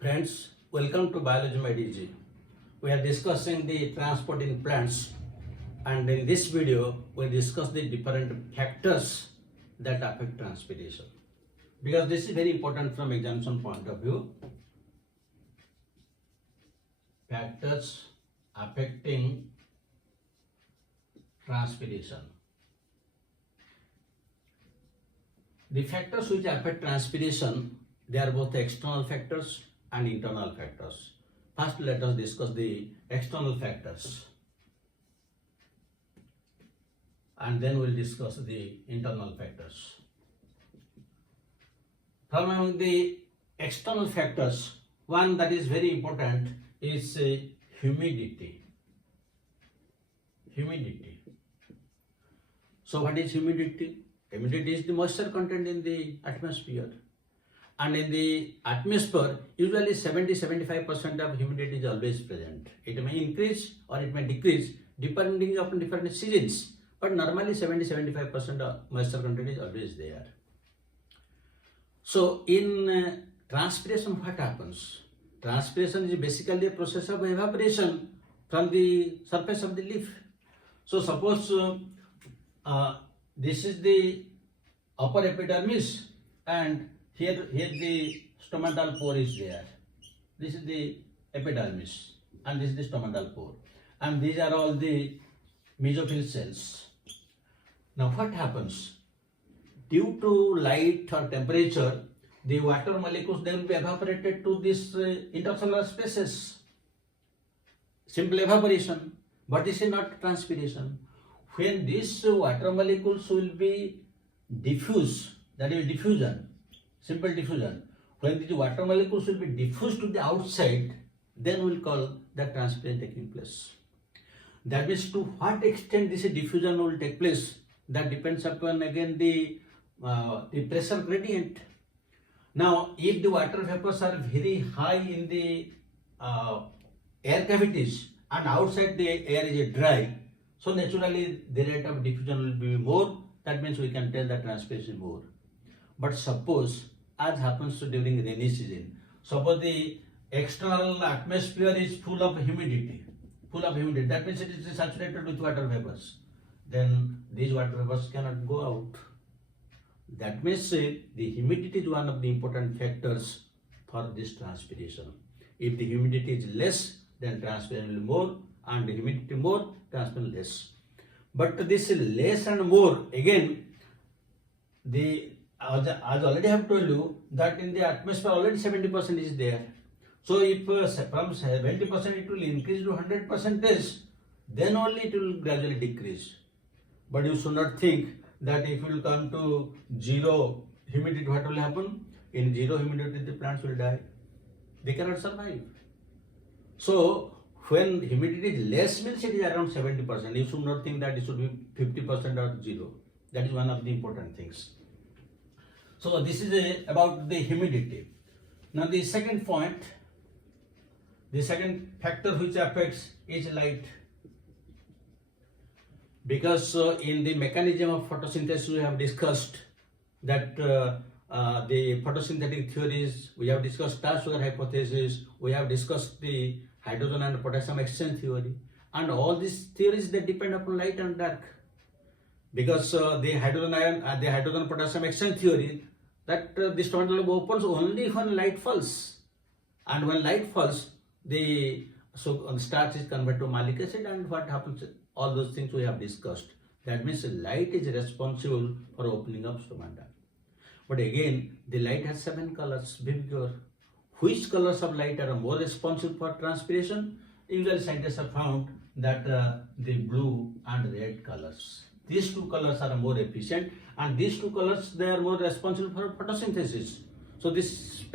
Friends, welcome to Biology by DG. We are discussing the transport in plants, and in this video we discuss the different factors that affect transpiration, because this is very important from examination point of view. Factors affecting transpiration. The factors which affect transpiration, they are both external factors and internal factors. First, let us discuss the external factors, and then we'll discuss the internal factors. From among the external factors, one that is very important is humidity. Humidity. So what is humidity? Humidity is the moisture content in the atmosphere. And in the atmosphere, usually 70-75% of humidity is always present. It may increase or it may decrease depending upon different seasons. But normally 70-75% of moisture content is always there. So in transpiration, what happens? Transpiration is basically a process of evaporation from the surface of the leaf. So suppose this is the upper epidermis, and here the stomatal pore is there. This is the epidermis and this is the stomatal pore, and these are all the mesophyll cells. Now what happens? Due to light or temperature, the water molecules then will be evaporated to these intercellular spaces. Simple evaporation, but this is not transpiration. When these water molecules will be diffused, that is diffusion, simple diffusion. When these water molecules will be diffused to the outside, then we'll call that transpiration taking place. That means to what extent this diffusion will take place, that depends upon again the pressure gradient. Now, if the water vapors are very high in the air cavities and outside the air is dry, so naturally the rate of diffusion will be more. That means we can tell that transpiration more. But suppose, as happens during rainy season, suppose the external atmosphere is full of humidity, that means it is saturated with water vapors. Then these water vapors cannot go out. That means the humidity is one of the important factors for this transpiration. If the humidity is less, then transpiration will be more, and the humidity more, transpiration less. But this less and more, again, as already have told you that in the atmosphere already 70% is there. So if from 70% it will increase to 100%, then only it will gradually decrease. But you should not think that if you will come to zero humidity, what will happen? In zero humidity, the plants will die. They cannot survive. So when humidity is less, means it is around 70%. You should not think that it should be 50% or zero. That is one of the important things. So this is about the humidity. Now the second point, the second factor which affects is light. Because in the mechanism of photosynthesis we have discussed that the photosynthetic theories, we have discussed star sugar hypothesis, we have discussed the hydrogen and potassium exchange theory, and all these theories they depend upon light and dark. Because the hydrogen potassium exchange theory, that the stomatal lobe opens only when light falls, and when light falls, the starch is converted to malic acid, and what happens? All those things we have discussed. That means light is responsible for opening up stomata. But again, the light has 7 colors. Be sure. Which colors of light are more responsible for transpiration? Usually scientists have found that the blue and red colors. These two colors are more efficient, and these two colors, they are more responsible for photosynthesis. So this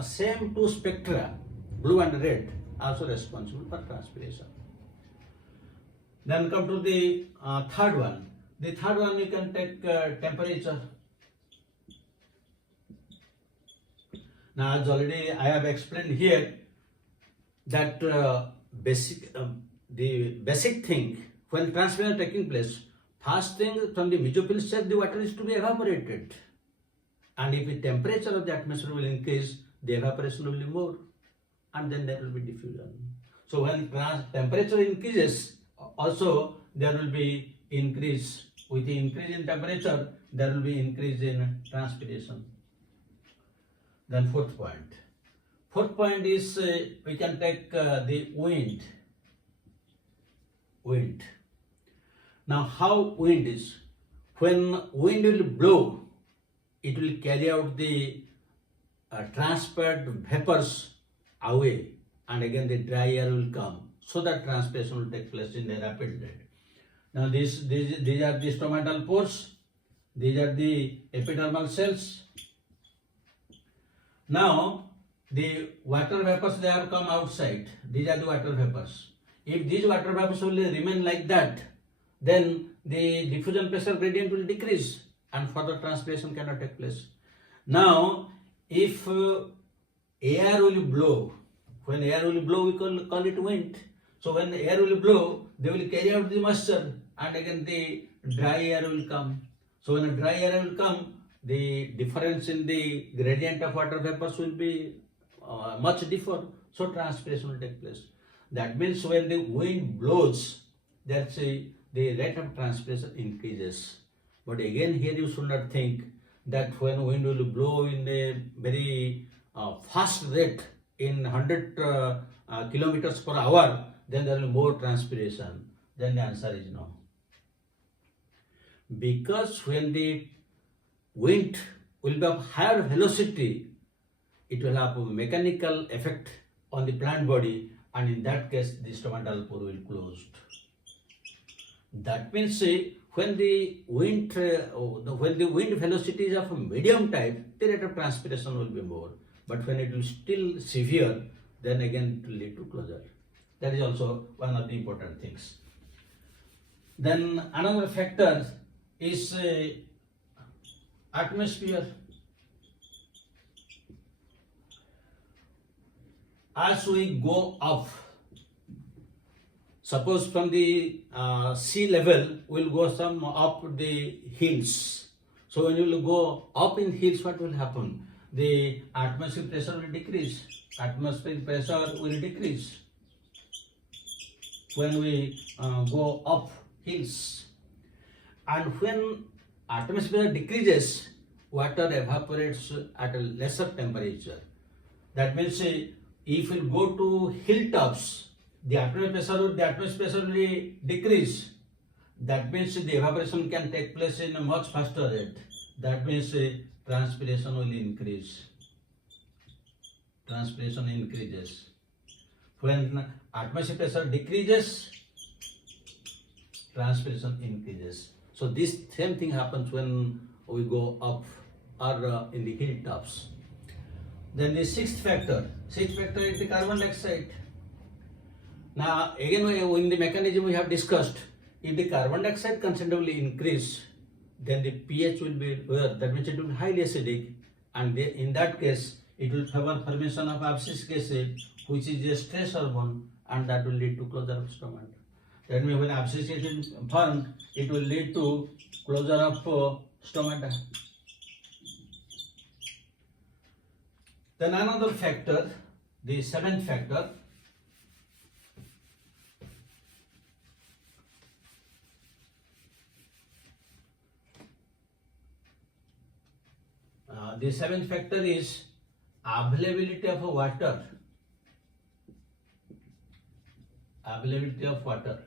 same two spectra, blue and red, are also responsible for transpiration. Then come to the third one. The third one, you can take temperature. Now, as already I have explained here, that the basic thing when transpiration is taking place, first thing from the mesophyll cell, the water is to be evaporated. And if the temperature of the atmosphere will increase, the evaporation will be more. and then there will be diffusion. So when temperature increases, also there will be increase. With the increase in temperature, there will be increase in transpiration. Then fourth point. Fourth point is we can take the wind. Wind. Now how wind is? When wind will blow, it will carry out the transpired vapors away, and again the dry air will come, so that transpiration will take place in a rapid rate. Now these are the stomatal pores, these are the epidermal cells. Now the water vapors, they have come outside, these are the water vapors. If these water vapors will remain like that, then the diffusion pressure gradient will decrease and further transpiration cannot take place. Now if air will blow, when air will blow, we call it wind. So when the air will blow, they will carry out the moisture, and again the dry air will come. So when a dry air will come, the difference in the gradient of water vapors will be much different, so transpiration will take place. That means when the wind blows, that's the rate of transpiration increases. But again here you should not think that when wind will blow in a very fast rate, in 100 kilometers per hour, then there will be more transpiration. Then the answer is no. Because when the wind will be of higher velocity, it will have a mechanical effect on the plant body, and in that case the stomatal pore will close. That means when the wind velocity is of a medium type, the rate of transpiration will be more. But when it will still severe, then again it will lead to closure. That is also one of the important things. Then another factor is atmosphere. As we go up, suppose from the sea level, we'll go some up the hills. So when you will go up in hills, what will happen? The atmospheric pressure will decrease. Atmospheric pressure will decrease when we go up hills. And when atmosphere decreases, water evaporates at a lesser temperature. That means if we go to hilltops, the atmospheric pressure will decrease. That means the evaporation can take place in a much faster rate. That means transpiration will increase. Transpiration increases. When atmospheric pressure decreases, transpiration increases. So this same thing happens when we go up or in the hilltops. Then the sixth factor is the carbon dioxide. Now again in the mechanism we have discussed, if the carbon dioxide considerably increase, then the pH will be lower, that means it will be highly acidic, and in that case it will favor formation of abscisic acid, which is a stress hormone, and that will lead to closure of stomach. That means when abscisic acid is formed, it will lead to closure of stomata. Then another factor, the seventh factor, is availability of water. Availability of water.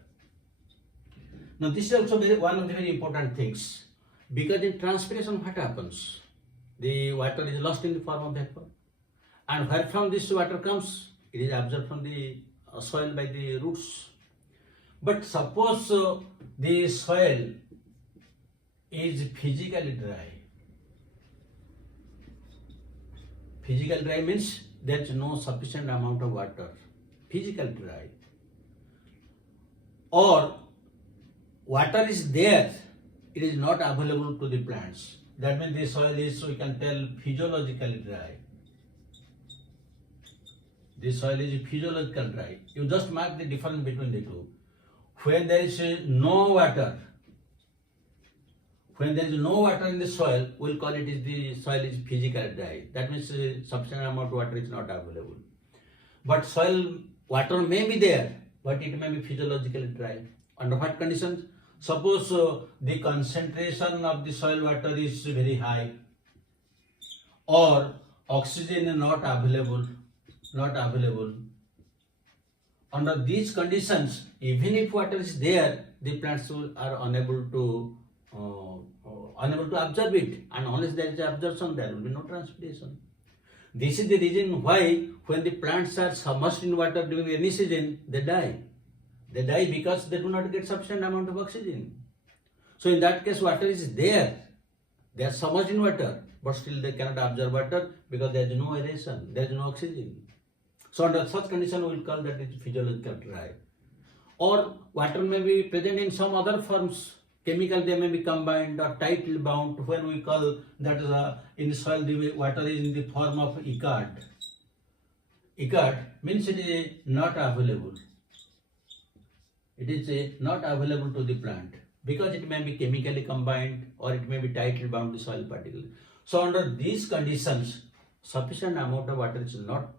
Now this is also one of the very important things, because in transpiration what happens? The water is lost in the form of vapor, and where from this water comes? It is absorbed from the soil by the roots. But suppose the soil is physically dry. Physical dry means there is no sufficient amount of water. Physical dry. Or water is there, it is not available to the plants. That means the soil is, we can tell, physiologically dry. The soil is physiologically dry. You just mark the difference between the two. When there is no water, when there is no water in the soil, we'll call it the soil is physically dry. That means sufficient amount of water is not available. But soil water may be there, but it may be physiologically dry. Under what conditions? Suppose the concentration of the soil water is very high, or oxygen is not available. Under these conditions, even if water is there, the plants are unable to absorb it, and unless there is absorption, there will be no transpiration. This is the reason why when the plants are submerged in water during rainy season, they die. They die because they do not get sufficient amount of oxygen. So in that case, water is there. They are submerged in water, but still they cannot absorb water because there is no aeration, there is no oxygen. So under such condition, we will call that it is physiological dry. Or water may be present in some other forms. Chemical, they may be combined or tightly bound. When we call that is in the soil, the water is in the form of echard. Echard means it is not available. It is not available to the plant because it may be chemically combined or it may be tightly bound to soil particles. So under these conditions, sufficient amount of water is not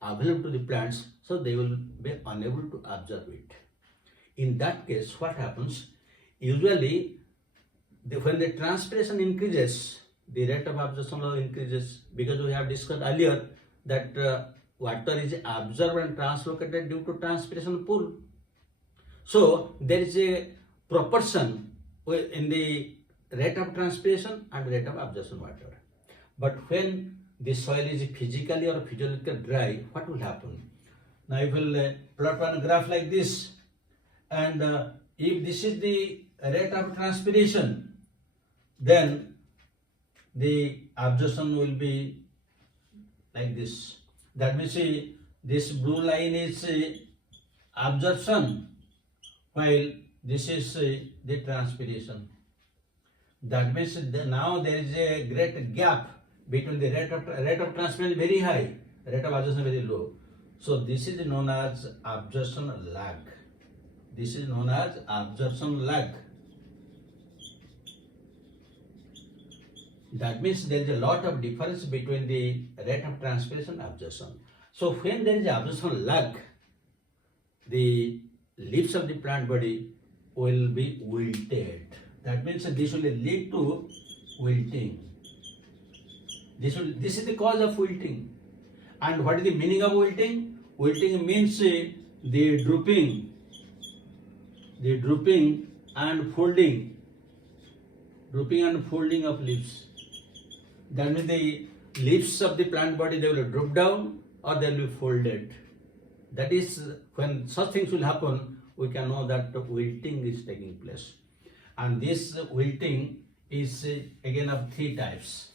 available to the plants, so they will be unable to absorb it. In that case, what happens? Usually, when the transpiration increases, the rate of absorption increases, because we have discussed earlier that water is absorbed and translocated due to transpiration pool. So there is a proportion in the rate of transpiration and rate of absorption water. But when the soil is physically or physiologically dry, what will happen? Now I will plot one graph like this, and if this is the rate of transpiration, then the absorption will be like this. That means this blue line is absorption, while this is the transpiration. That means now there is a great gap between the rate of transpiration very high, rate of absorption very low. So this is known as absorption lag. This is known as absorption lag. That means there is a lot of difference between the rate of transpiration and absorption. So when there is absorption lag, the leaves of the plant body will be wilted. That means this will lead to wilting. This is the cause of wilting. And what is the meaning of wilting? Wilting means the drooping and folding of leaves. That means the leaves of the plant body, they will droop down or they will be folded. That is, when such things will happen, we can know that wilting is taking place. And this wilting is again of three types.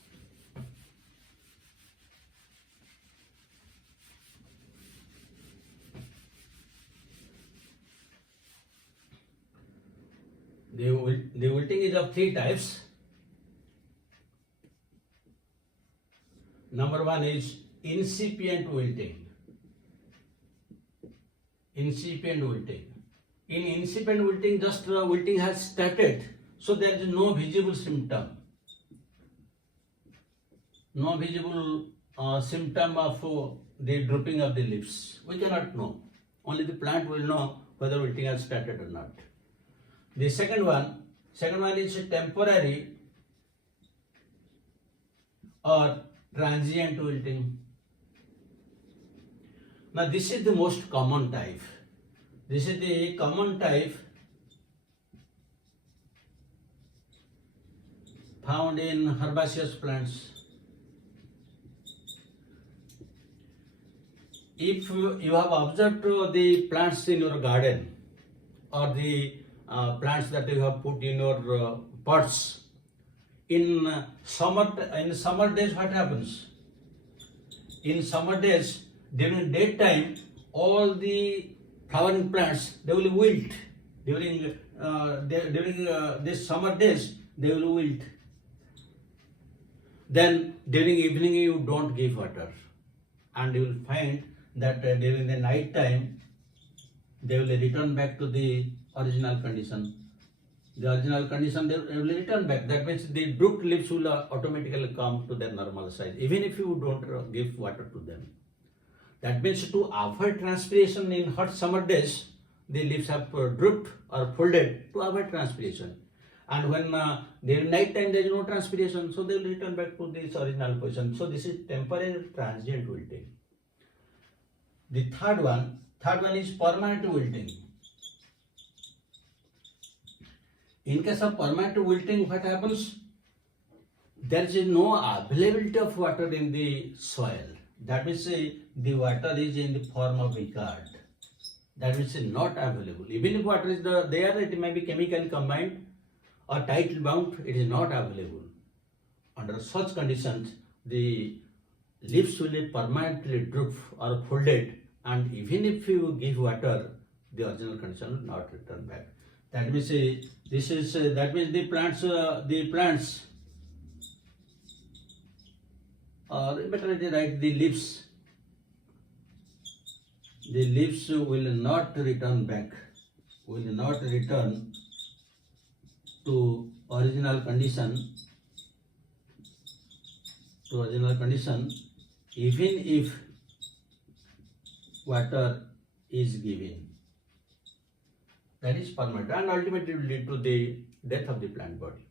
The wilting is of three types. Number one is incipient wilting. Incipient wilting. In incipient wilting, just wilting has started, so there is no visible symptom. No visible symptom of the drooping of the leaves. We cannot know. Only the plant will know whether wilting has started or not. The second one is temporary or transient wilting. Now this is the most common type. This is the common type found in herbaceous plants. If you have observed the plants in your garden or the plants that you have put in your pots, in summer days what happens? In summer days, during daytime, all the flowering plants, they will wilt. During these summer days, they will wilt. Then during evening you don't give water, and you will find that during the night time they will return back to the original condition. The original condition, they will return back. That means the drooped leaves will automatically come to their normal size, even if you don't give water to them. That means to avoid transpiration in hot summer days, the leaves have drooped or folded to avoid transpiration. And when during night time there is no transpiration, so they will return back to this original position. So this is temporary transient wilting. The third one is permanent wilting. In case of permanent wilting, what happens? There is no availability of water in the soil. That means the water is in the form of echard. That means not available. Even if water is there, it may be chemically combined or tightly bound, it is not available. Under such conditions, the leaves will be permanently droop or folded, and even if you give water, the original condition will not return back. That means that means the plants or better to write the leaves will not return back, will not return to original condition, even if water is given. That is permanent and ultimately will lead to the death of the plant body.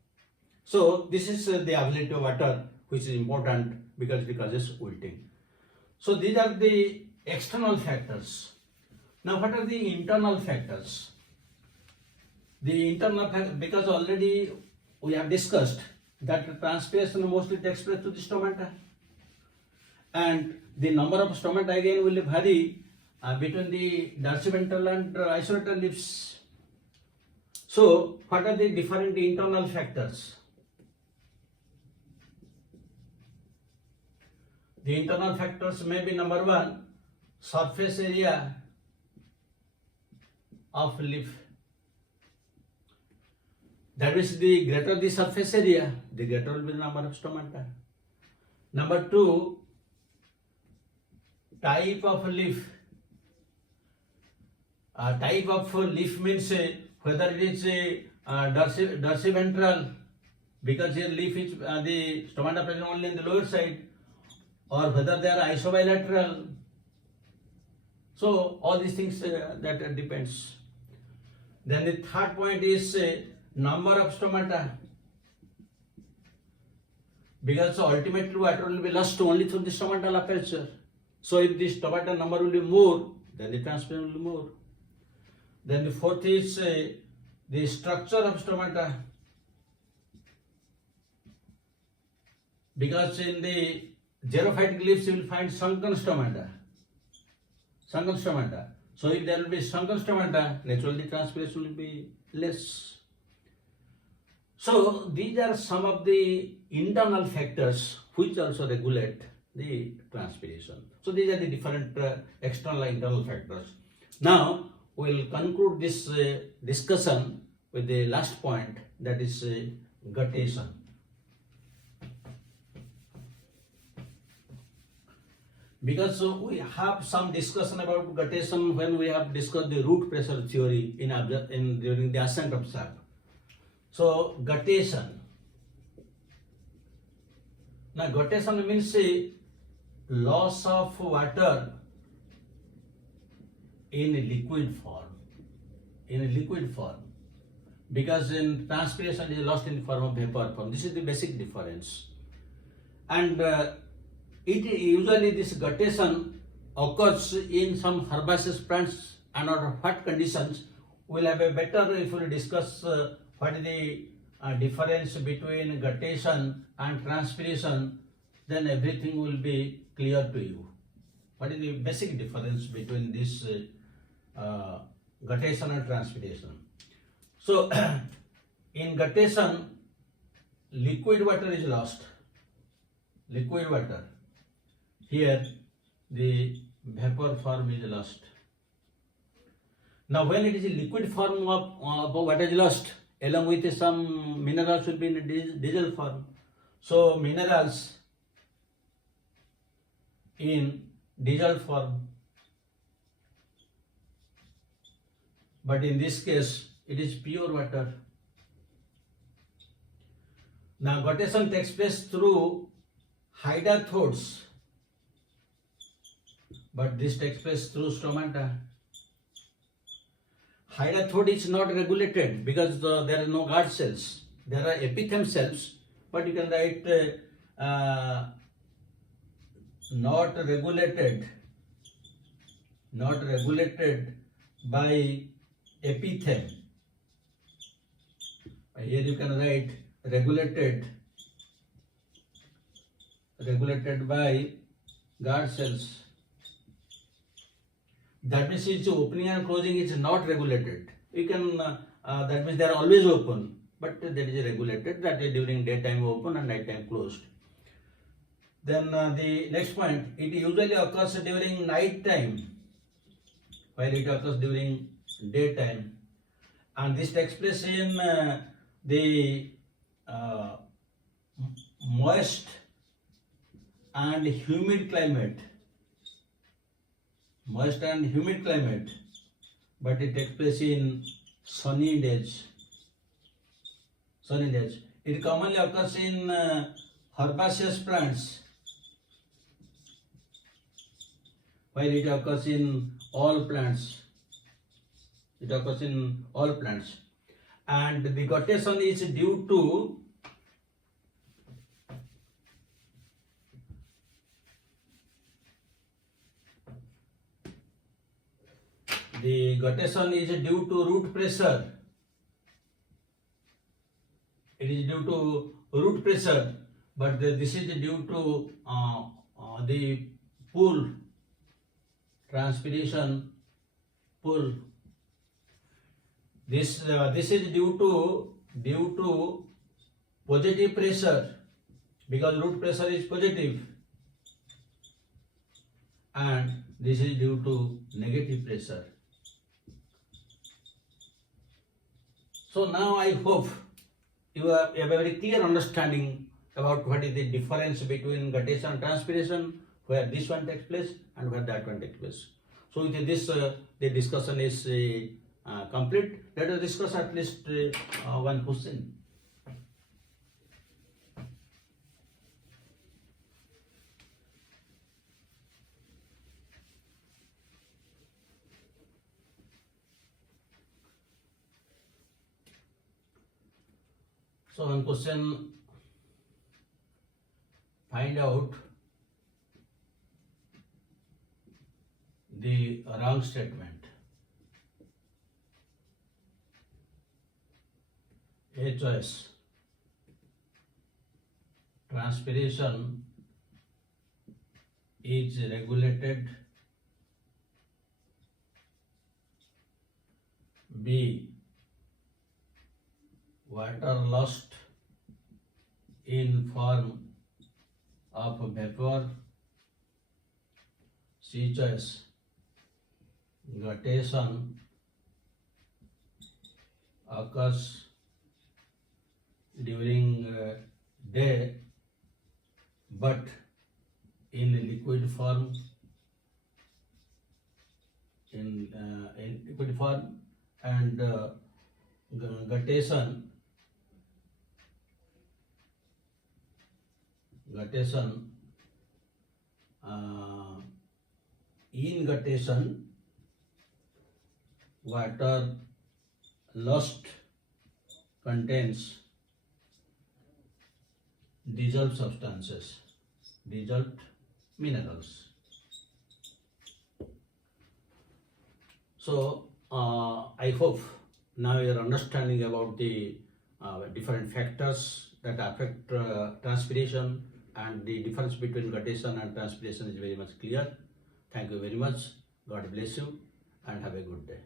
So this is the availability of water, which is important because it causes wilting. So these are the external factors. Now what are the internal factors? The internal factors, because already we have discussed that transpiration mostly takes place to the stomata, and the number of stomata again will vary between the dorsiventral and isolateral leaves. So what are the different internal factors? The internal factors may be number one, surface area of leaf. That means the greater the surface area, the greater will be the number of stomata. Number two, type of leaf. Type of leaf means whether it is dorsiventral, because here leaf is the stomata present only in the lower side, or whether they are isobilateral. So all these things that depends. Then the third point is number of stomata, because ultimately water will be lost only through the stomatal aperture. So if the stomata number will be more, then the transpiration will be more. Then the fourth is the structure of stomata, because in the xerophytic leaves you will find sunken stomata. So if there will be sunken stomata, naturally transpiration will be less. So these are some of the internal factors which also regulate the transpiration. So these are the different external and internal factors. Now we will conclude this discussion with the last point, that is guttation. Because we have some discussion about guttation when we have discussed the root pressure theory during the ascent of sap. So guttation. Now guttation means loss of water in liquid form. Because in transpiration is lost in the form of vapor form. This is the basic difference. And usually this guttation occurs in some herbaceous plants, and under what conditions we'll have a better if we discuss what is the difference between guttation and transpiration, then everything will be clear to you. What is the basic difference between this guttation and transpiration? So in guttation, liquid water is lost. Liquid water. Here the vapor form is lost. Now when it is a liquid form of what is lost, along with some minerals will be in a diesel form. So minerals in diesel form. But in this case, it is pure water. Now guttation takes place through hydathodes. but this takes place through stomata. Hydathode is not regulated because there are no guard cells. There are epithem cells, but you can write not regulated by epithem. Here you can write regulated by guard cells. That means its opening and closing is not regulated. You can that means they are always open, but that is regulated. That is during daytime open and nighttime closed. Then the next point, it usually occurs during night time, while it occurs during daytime, and this takes place in the moist and humid climate. Moist and humid climate, but it takes place in sunny days. It commonly occurs in herbaceous plants, while it occurs in all plants. And the guttation is due to root pressure. It is due to root pressure, but this is due to the pull, transpiration pull. This is due to positive pressure, because root pressure is positive, and this is due to negative pressure. So now I hope you have a very clear understanding about what is the difference between guttation and transpiration, where this one takes place and where that one takes place. So with this, the discussion is complete. Let us discuss at least one question. So one question, find out the wrong statement. A choice, transpiration is regulated. B, water lost in form of vapor. C choice, guttation occurs during day but in liquid form. In liquid form, and guttation in guttation, water lost contains dissolved substances, dissolved minerals. So I hope now you are understanding about the different factors that affect transpiration, and the difference between guttation and transpiration is very much clear. Thank you very much. God bless you and have a good day.